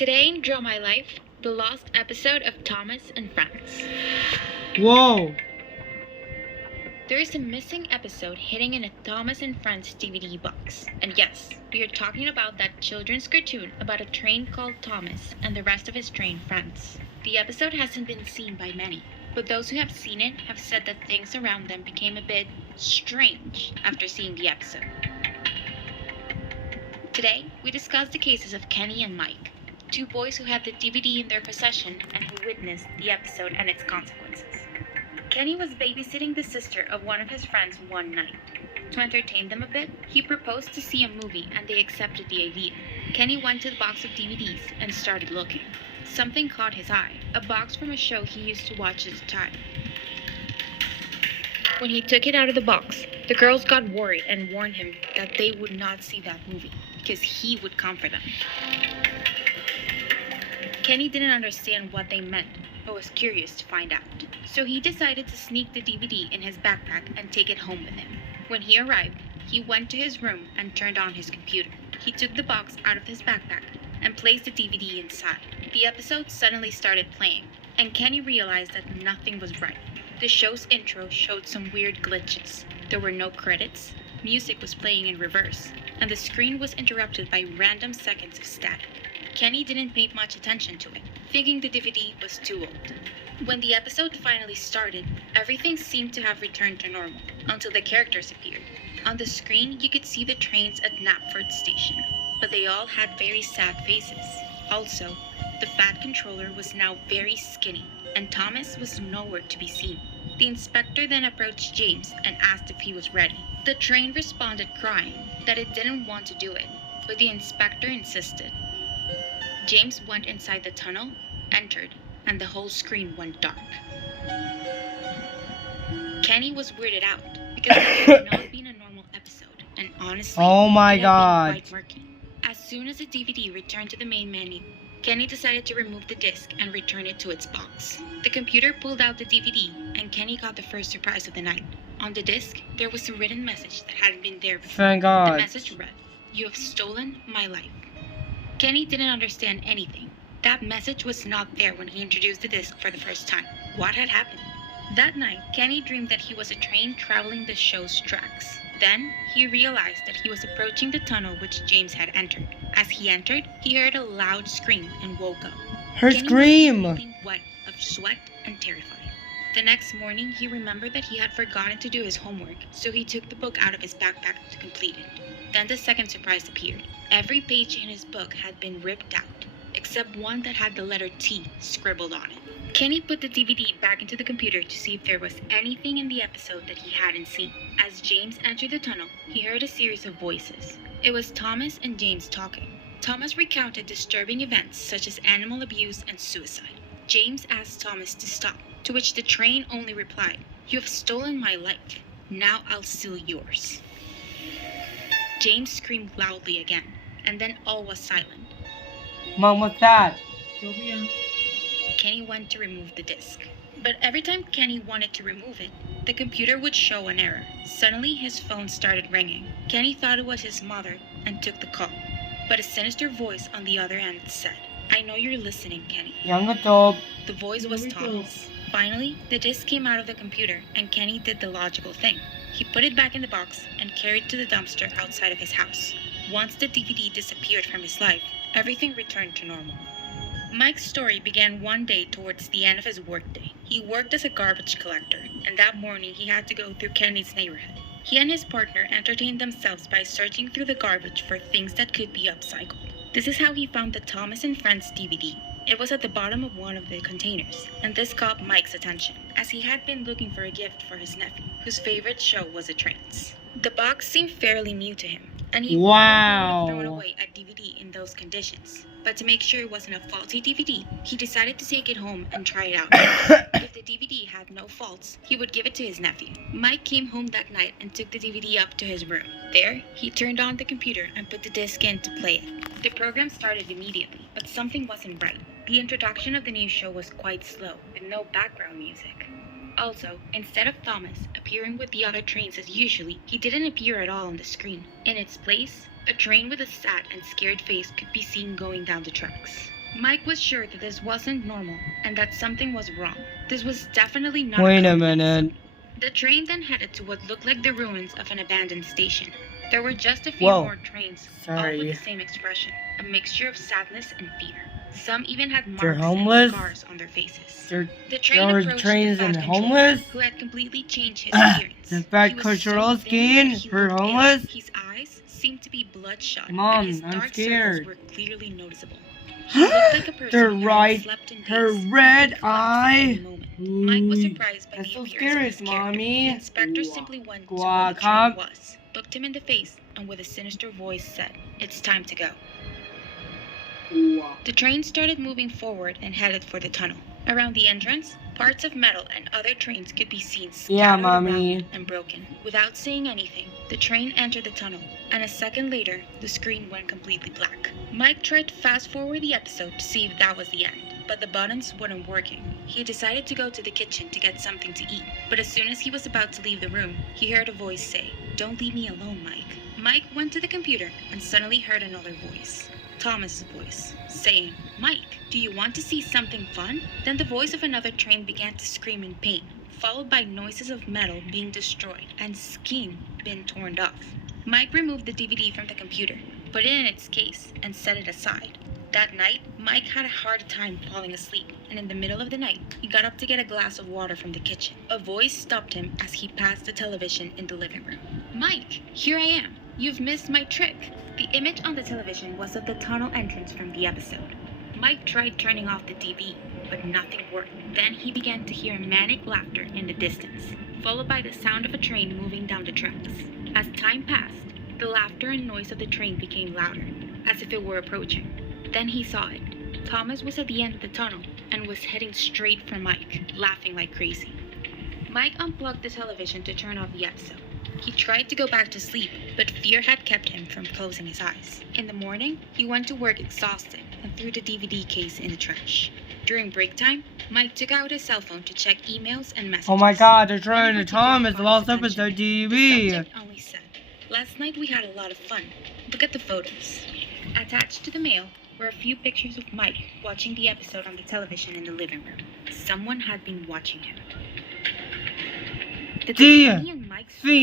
Today in Draw My Life, the lost episode of Thomas and Friends. Whoa! There is a missing episode hidden in a Thomas and Friends DVD box. And yes, we are talking about that children's cartoon about a train called Thomas and the rest of his train friends. The episode hasn't been seen by many, but those who have seen it have said that things around them became a bit strange after seeing the episode. Today, we discuss the cases of Kenny and Mike, two boys who had the DVD in their possession and who witnessed the episode and its consequences. Kenny was babysitting the sister of one of his friends one night. To entertain them a bit, he proposed to see a movie and they accepted the idea. Kenny went to the box of DVDs and started looking. Something caught his eye, a box from a show he used to watch at the time. When he took it out of the box, the girls got worried and warned him that they would not see that movie because he would come for them. Kenny didn't understand what they meant, but was curious to find out. So he decided to sneak the DVD in his backpack and take it home with him. When he arrived, he went to his room and turned on his computer. He took the box out of his backpack and placed the DVD inside. The episode suddenly started playing, and Kenny realized that nothing was right. The show's intro showed some weird glitches. There were no credits, music was playing in reverse, and the screen was interrupted by random seconds of static. Kenny didn't pay much attention to it, thinking the DVD was too old. When the episode finally started, everything seemed to have returned to normal, until the characters appeared. On the screen, you could see the trains at Knapford Station, but they all had very sad faces. Also, the fat controller was now very skinny, and Thomas was nowhere to be seen. The inspector then approached James and asked if he was ready. The train responded crying that it didn't want to do it, but the inspector insisted. James went inside the tunnel, entered, and the whole screen went dark. Kenny was weirded out because it had not been a normal episode, and honestly, Oh my it had God. been quite murky. As soon as the DVD returned to the main menu, Kenny decided to remove the disc and return it to its box. The computer pulled out the DVD, and Kenny got the first surprise of the night. On the disc, there was a written message that hadn't been there before. Thank The God. message read, "You have stolen my life." Kenny didn't understand anything. That message was not there when he introduced the disc for the first time. What had happened? That night, Kenny dreamed that he was a train traveling the show's tracks. Then, he realized that he was approaching the tunnel which James had entered. As he entered, he heard a loud scream and woke up. Her Kenny was scream! dripping wet of sweat and terrified. The next morning, he remembered that he had forgotten to do his homework, so he took the book out of his backpack to complete it. Then the second surprise appeared. Every page in his book had been ripped out, except one that had the letter T scribbled on it. Kenny put the DVD back into the computer to see if there was anything in the episode that he hadn't seen. As James entered the tunnel, he heard a series of voices. It was Thomas and James talking. Thomas recounted disturbing events such as animal abuse and suicide. James asked Thomas to stop, to which the train only replied, "You have stolen my life. Now I'll steal yours." James screamed loudly again, and then all was silent. Mom, what's that? Kenny went to remove the disc. But every time Kenny wanted to remove it, the computer would show an error. Suddenly, his phone started ringing. Kenny thought it was his mother and took the call. But a sinister voice on the other end said, "I know you're listening, Kenny." Young adult. The voice was Thomas. Finally, the disc came out of the computer, and Kenny did the logical thing. He put it back in the box and carried it to the dumpster outside of his house. Once the DVD disappeared from his life, everything returned to normal. Mike's story began one day towards the end of his workday. He worked as a garbage collector, and that morning he had to go through Kenny's neighborhood. He and his partner entertained themselves by searching through the garbage for things that could be upcycled. This is how he found the Thomas and Friends DVD. It was at the bottom of one of the containers, and this caught Mike's attention, as he had been looking for a gift for his nephew, whose favorite show was the trains. The box seemed fairly new to him, and he Wow. would have thrown away a DVD in those conditions. But to make sure it wasn't a faulty DVD, he decided to take it home and try it out. If the DVD had no faults, he would give it to his nephew. Mike came home that night and took the DVD up to his room. There, he turned on the computer and put the disc in to play it. The program started immediately, but something wasn't right. The introduction of the new show was quite slow, with no background music. Also, instead of Thomas appearing with the other trains as usually, he didn't appear at all on the screen. In its place, a train with a sad and scared face could be seen going down the tracks. Mike was sure that this wasn't normal and that something was wrong. This was definitely not Wait a common minute. episode. The train then headed to what looked like the ruins of an abandoned station. There were just a few Whoa. more trains, all Sorry. with the same expression, a mixture of sadness and fear. Some even had They're marks homeless? and scars on their faces. There The train are approached trains the and fat controller, homeless? who had completely changed his appearance. The fat He was controller so thin skin that he for looked ill. homeless? His eyes seemed to be bloodshot, Mom, and his I'm dark scared. circles were clearly noticeable. He looked like a person The who right- hadn't slept in days her and red could collapse at any eye. moment. Mike was Ooh, surprised by that's the so appearance scary, of his character. Mommy. The inspector simply went to where Squawk, the train huh? was, looked him in the face, and with a sinister voice said, "It's time to go." The train started moving forward and headed for the tunnel. Around the entrance, parts of metal and other trains could be seen scattered Yeah, Mommy. around and broken. Without saying anything, the train entered the tunnel, and a second later, the screen went completely black. Mike tried to fast forward the episode to see if that was the end, but the buttons weren't working. He decided to go to the kitchen to get something to eat, but as soon as he was about to leave the room, he heard a voice say, "Don't leave me alone, Mike." Mike went to the computer and suddenly heard another voice. Thomas's voice, saying, "Mike, do you want to see something fun?" Then the voice of another train began to scream in pain, followed by noises of metal being destroyed and skin being torn off. Mike removed the DVD from the computer, put it in its case, and set it aside. That night, Mike had a hard time falling asleep, and in the middle of the night, he got up to get a glass of water from the kitchen. A voice stopped him as he passed the television in the living room. "Mike, here I am. You've missed my trick." The image on the television was of the tunnel entrance from the episode. Mike tried turning off the TV, but nothing worked. Then he began to hear manic laughter in the distance, followed by the sound of a train moving down the tracks. As time passed, the laughter and noise of the train became louder, as if it were approaching. Then he saw it. Thomas was at the end of the tunnel and was heading straight for Mike, laughing like crazy. Mike unplugged the television to turn off the episode. He tried to go back to sleep, but fear had kept him from closing his eyes. In the morning, he went to work exhausted and threw the DVD case in the trash. During break time, Mike took out his cell phone to check emails and messages. Oh my God, they're trying One to particular Thomas caught lost his episode attention. The TV. subject only said, "Last night we had a lot of fun. Look at the photos." Attached to the mail were a few pictures of Mike watching the episode on the television in the living room. Someone had been watching him. The Dear Tiffany and Mike's Fiend.